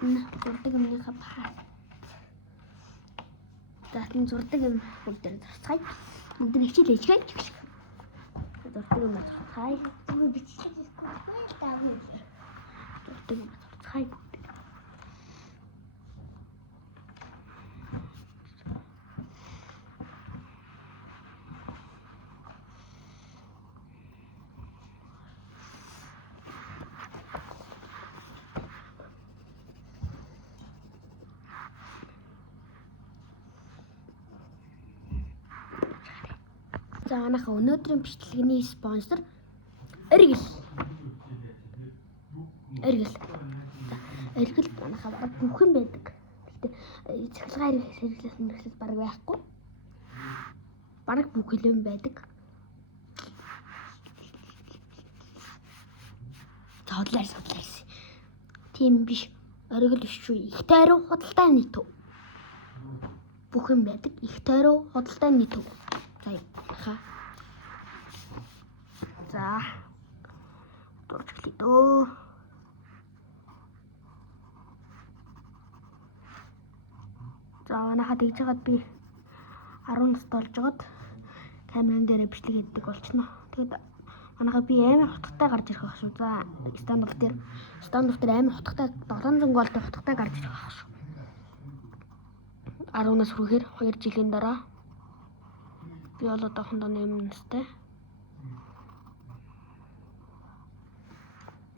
зурдаг юмныхаа паа. Заатан зурдаг юм бүгдээр зарцгаая. Бүгд хичээл хийчихье. Зурдаг юм зарцгаая. Бүгд бичлэг хийхгүй таавал. Зурдаг юм зарцгаая. За манайха өнөөдрийн бичлэгийн спонсор Эргэл. Эргэл манайха баг бүх юм байдаг. Гэтэ цахилгаан хэрэглээс мэрэгчлэл баг байхгүй. Баг бүх юм байдаг. Хотлайс. Тийм биш. Эргэл биш шүү. Их тойрон худалдааны төв. Бүх юм байдаг. Их тойрон худалдааны төв. За дурчлаа дөө. За манайха тэгж жагаад би 10 настай болж жагаад камерын дээр бичлэг хийдэг болчихно. Тэгэд манайха би амар хутгатай гарч ирэх байх шүү. За стандарт дээр амар хутгатай 700 голтой хутгатай гарч ирэх байх шүү. 10 нас хүрэхээр 2 жилийн дараа би бол одоохондоо 8 настай.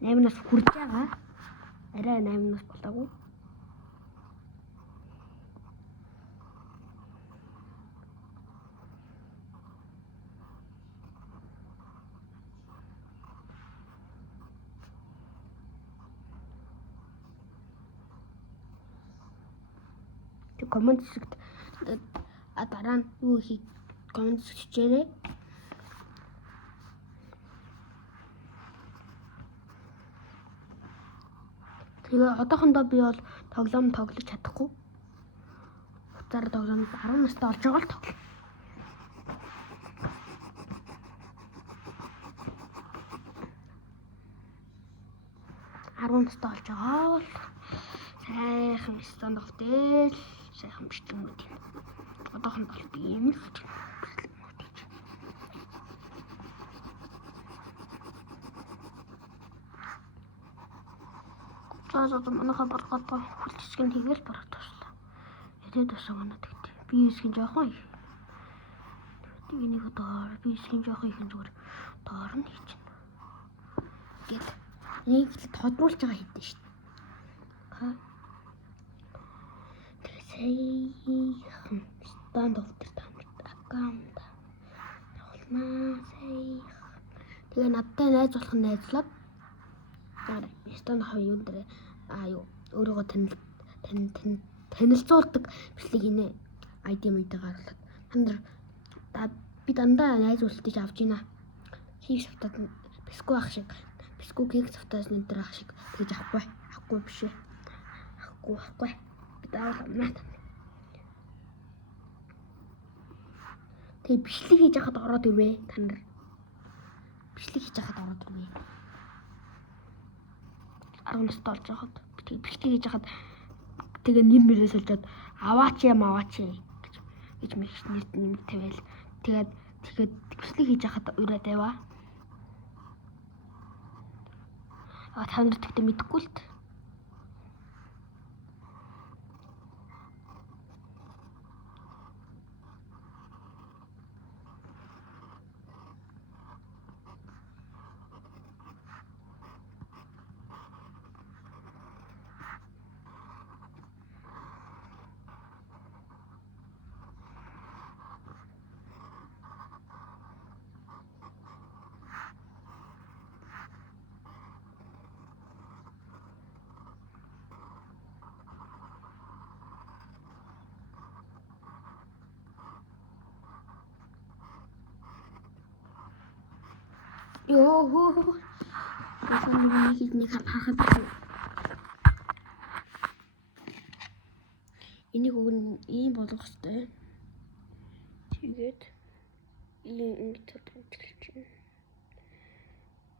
8 нас хүрч байгаа. Арай 8 нас болоогүй. Комент хэсэгт дараа нь юу хийх комент хийчихээрэй. Тэгээ одоохондоо би бол тоглоом тоглож чадахгүй. Хуцаар тоглоом 10 настай болж байгаа л тоглоо. Настай болж байгаа бол сайхан стандарт дээр сайхан бичлэг мөд юм. Одоохондоо би юм л за манайха баргата хүлцгэн хийгээл барах туслаа. Эдээд усаа манад гэдэг. Би хэсгэн жоохон их. Энийг одоо би хэсгэн жоохон их зүгээр доор нь хийчихнэ. Гэт энийг тодруулж байгаа хэдэн шүү дээ. Сайхан stand off дээр тамирт аккаунт явуулнаа сайхан. Тэгээ надтай найз болох нь найзлаад би stand off юу дээр өөрийгөө танилцуулдаг бичлэг хийнэ. ID мэдээ гаргалаад тандар би дандаа найз уултыг авч ийна. Хийх савтад биску ах шиг биску кек савтаас нэтер ах шиг тэгж авахгүй биш ээ. Авахгүй. Би даавал тэг бичлэг хийж яхад ороод ирвэ тандар. Бичлэг хийж яхад ороод ирвэ. 10 настай болж байхад бичлэг хийж яхад тэгээ нэр мөрөөс олжоод аваач гэж нэр тавиал. Тэгээд бичлэг хийж яхад ураад байваа. Та нар тэгтээ мэдэхгүй л дээ. Йоо. Тэсний хийдний харахад энийг уг нь ийм болгох хэрэгтэй. Тэгээд ийм тодруулж чинь.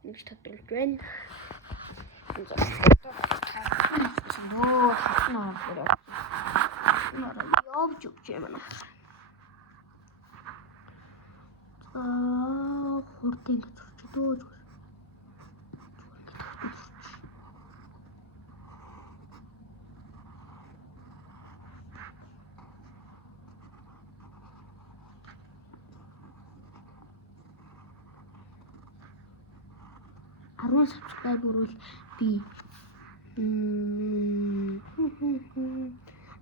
Нэг тодруулж байна. өгч юм аа. Хурдын зурч дөө. Арван subscriber бол би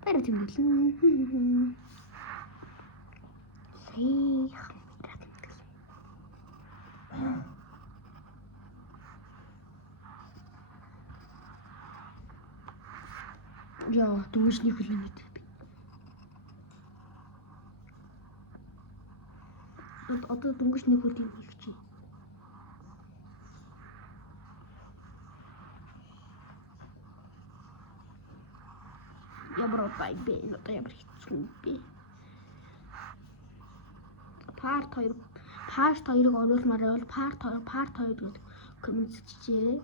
баяр тэмдэглэн. Яа, дөнгөжний хүлэн гэдэг. Одоо дөнгөжний хүлэн хийх чинь. Ямар бай бэ? Одоо ямар хэцүү бэ? Part 2-ыг оруулмаар байвал part 2 гэдэг коммент хийчихээ.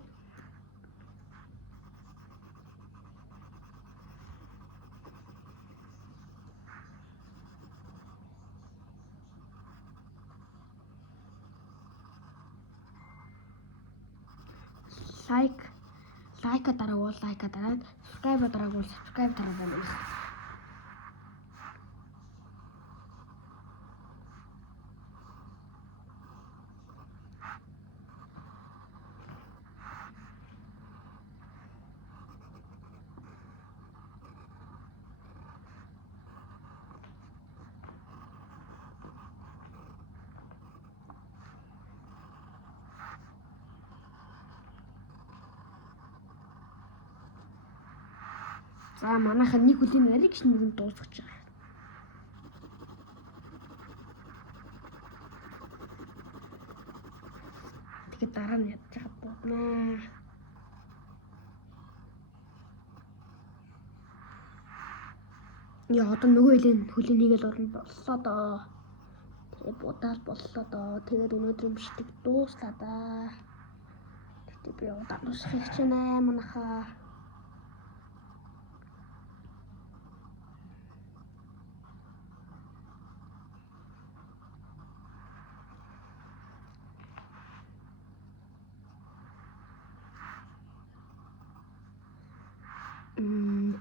Лайк дараагуул лайк дараад, subscribe дараагуул subscribe дараагуул. За манайхаа нэг хүлийн нарыг ч нэг нь дуусгаж байгаа. Тэгээд дараа нь ядчих бодноо. Яа одоо нөгөө хүлийн хийгээл орно боллоо доо. Тэгээд будаад боллоо доо. Тэгээд өнөөдөр бишдэг дууслаа да. Тэгээд би удаа дуусгах гэж байна манайхаа.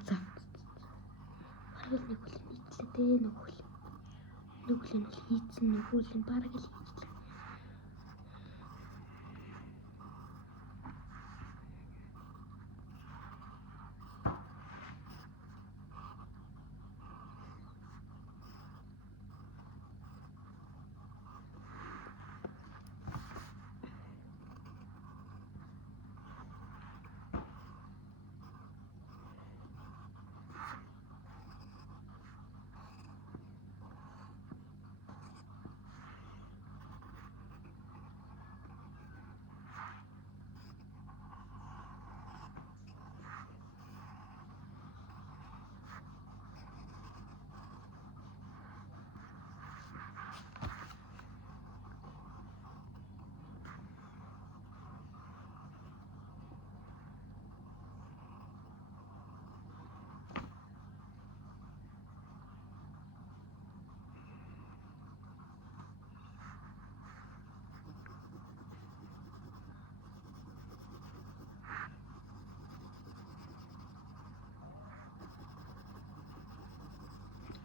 За. Бараг нэг хүлэн хийлээ дээ нөгөө хүлэн. Нэг хүлэн бол хийцэн нөгөө хүлэн бараг л хийлээ.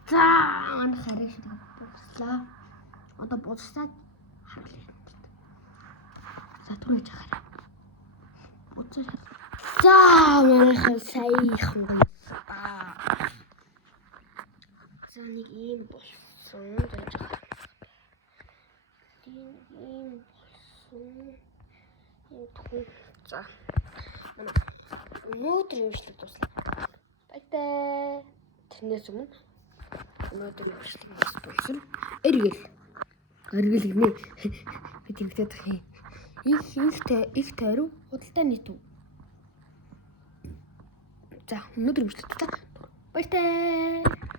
За манай хараа шиг боллоо. Одоо буцаад харуулъя. За түрүүж хараа. Буцаад. За манай сайхан байна. За нэг ийм болсон. Ийм болсон. За. Өнөөдөр юмшлаг дуслаа. Баяртай. Тэрнээс өмнө өнөөдөр юмшлаг болсон. Эргэл гэнэ. Би тэгтээ тах юм. Их тайруу худалдаа нийтв. За өнөөдөр юмшлаг дуслаа. Баяртай.